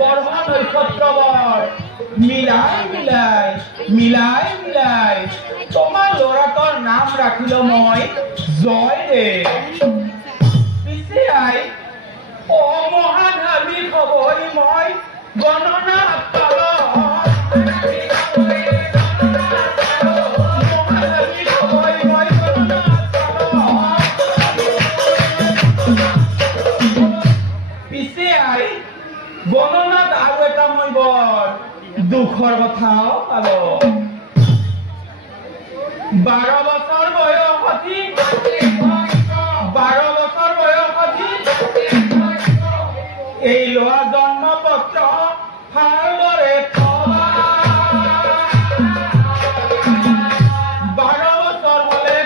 গর্ভ নক্ষত্রবর মিলাই মিলাই মিলাই মিলাই তোমার লড়াটোর নাম রাখিল মই জয়দেব। পিছে আই ও মহাধামী খবরি মই গণনা গণনাত আৰু এটা মই বৰ দুখৰ কথাও পালো। 12 বছৰ বয়সী 12 বছৰ বয়সী এই লোৱা জন্মপত্ৰ ভালদৰে 12 বছৰ হলে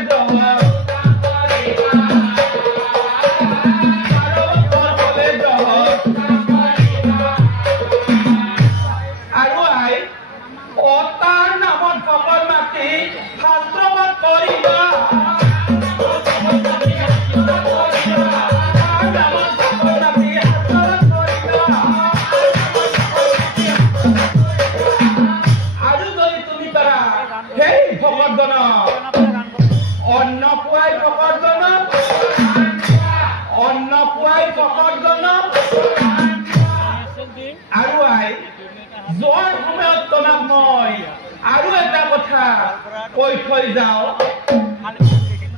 কৈ থৈ যাও।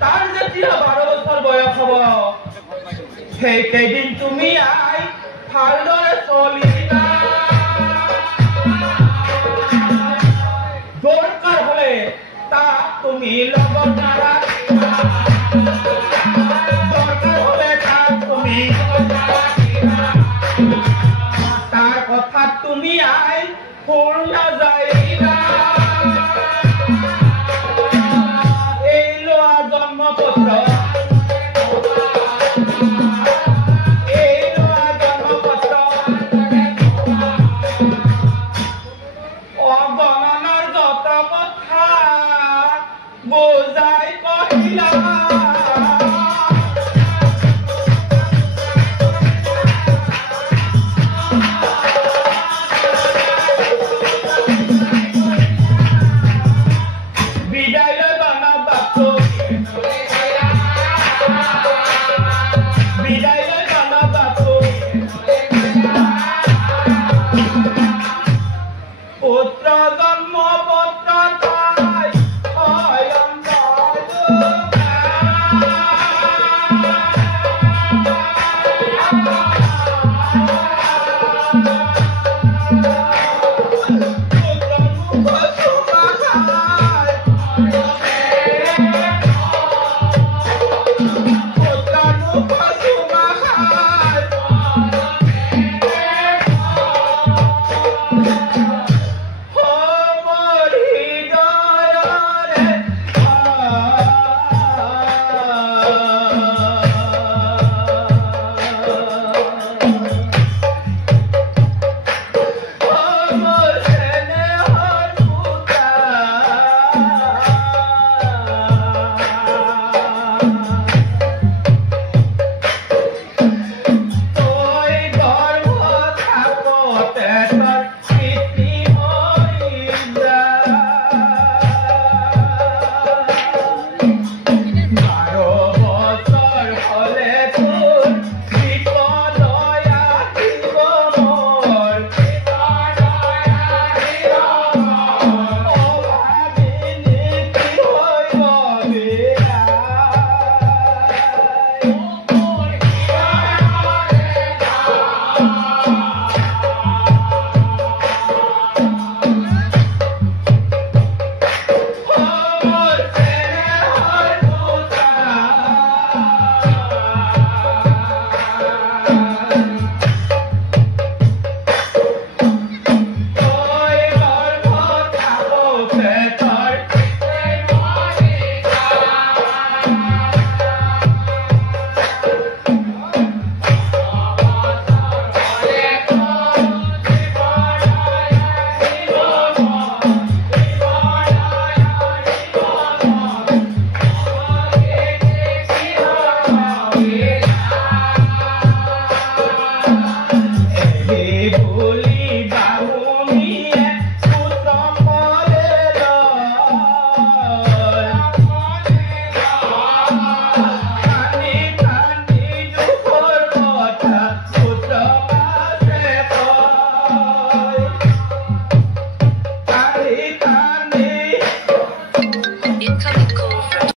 তাৰ যেতিয়া 12 বছৰ বয়স হব সেইকেইদিন তুমি আই ভালদৰে চলিবা। দৰকাৰ হলে তাক তুমি লগত নাৰাখিবা। দৰকাৰ হলে তাক তুমি তাৰ কথাত তুমি আই ভুল নাযাইবা।